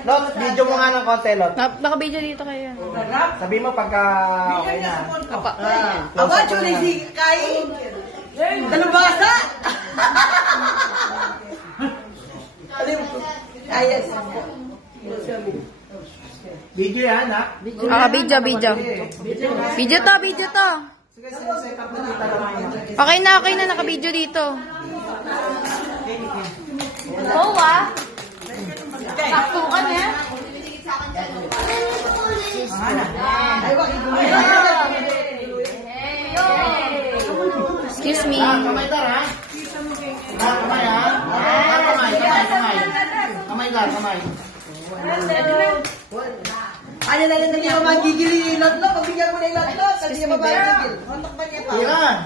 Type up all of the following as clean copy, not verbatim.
Lot, video mo nga ng konti, Lot. Naka-video dito kayo. Sabi mo pagka okay na. Aba, chuli si Kai. Dalubasa. Ayos. Video yan, ha? Video. Video to. Sige, set up na dito naman. Okay na, naka-video dito. Oo, taktukan niya. Excuse me. Kamay dar, ha? Kamay, ha? Kamay. Ano na lang niya magigili lotlo, pabigyan mo na yung lotlo, sabi niya mabagigil. Hontok ba niya pa? Yan.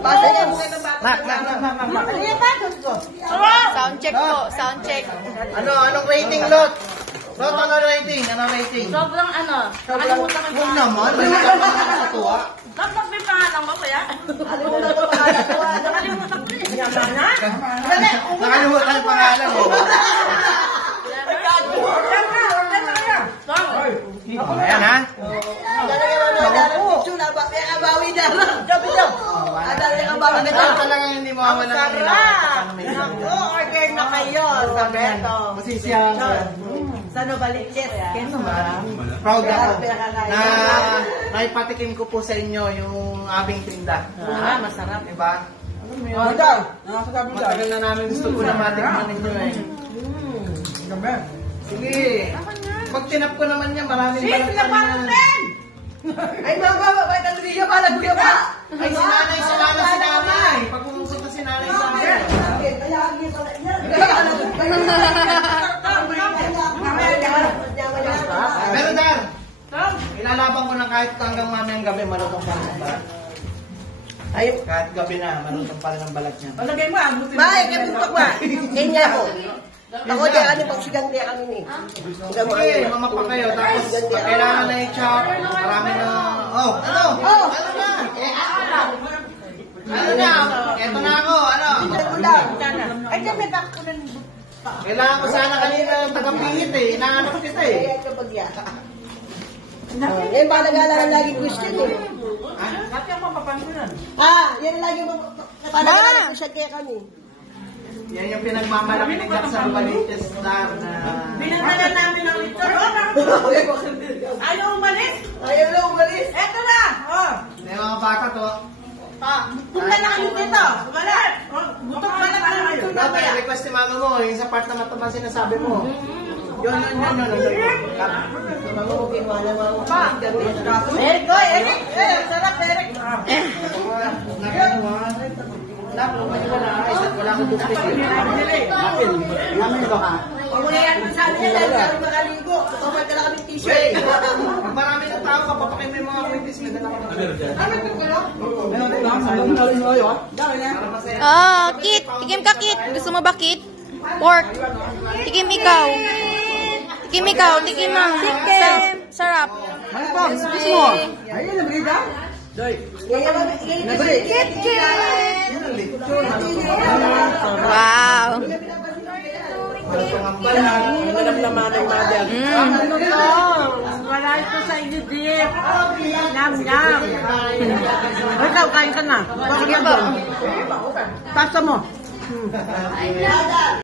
Basta niya, mukha ng bata. Nak. Ano yan pa? Gusto. Sound check po, sound check. Anong rating, Lot? Lot, ano rating? Sobrang nakalimutan ko Huwag naman, may nakalimutan sa tuwa. Dapat may pangalan ko kaya? Nakalimutan ko pangalan ko. Nakalimutan ko eh. Yaman na? Nakalimutan yung pangalan, eh. Ayan, ha? Abawi na. Gabi daw. Abawi na. Ito talagang hindi mo awala ng nila. Order na kayo. Sabeto. Masisiyahan ko. Sa Novaliches. Proud ako na naipatikim ko po sa inyo yung aming tinda. Masarap. Diba? Nakakasabi daw. Matagal na namin gusto ko na matikman ninyo, eh. Sige. Pag tinap ko naman yan, maraming balat pa rin. Ay, mama, may kalriya pa, nagbuya pa. Ay, sinanay sa lana si nanay. Pag pumusok na sinanay sa amin. Kaya ang iyo pala niya. Pero Dar, ilalaban ko na kahit hanggang mamayang gabi, malutong pa rin ang balat. Ay, Kahit gabi na, malutong pa rin ang balat niya. palagay mo, abutin mo. Bay, kami ito ba? Ganyan ako. Ako di, ano pag sigang di kami ni. Sige, mamapa kayo. Tapos, pag kailangan na i-chop, marami na... Oh, ano? Ano na? Ano na? Eto na ako, ano? Ay, dyan may bako ng... Kailangan ko sana kanina ng tagapingit, eh. Inaanap kita, eh. Kaya ito pag yan. Ngayon ba nag-aalangan lagi question eh. Dati ang mapapangunan. Yan ang lagi napalagalan question kaya kami. Yan yung pinagmamalaki ni Jack sa Novaliches Star na... Binantagan namin ang ito. Ayaw umalis. Ayaw na umalis. Eto na. Yung mga bata to. Punta na kayo dito. Umalis. Butok pa lang kayo dito. Dapat request si mama mo, yung sa part na mataba sinasabi mo. Yun. Wala mo. Eric, Eric. Sarap, Eric. Wala akong toothpaste. Namin ito ha. Pumuli yan mo sabi niya dahil kami makaligo. Kapag ka lang kami t-shirt. Pag marami ng tao, kapapakay mo yung mga quitis, may dala ko na. Kit. Tikim ka, Kit. Gusto mo ba, Kit? Pork. Tikim ikaw. Tikim ang sarap. Gusto mo? Ayun, nabili daw? Kit. Wow. Malamlaman ng mother. Wala ito sa inyo, Jeep. Yum. Ikaw, kain ka na. Sige po. Pasta mo.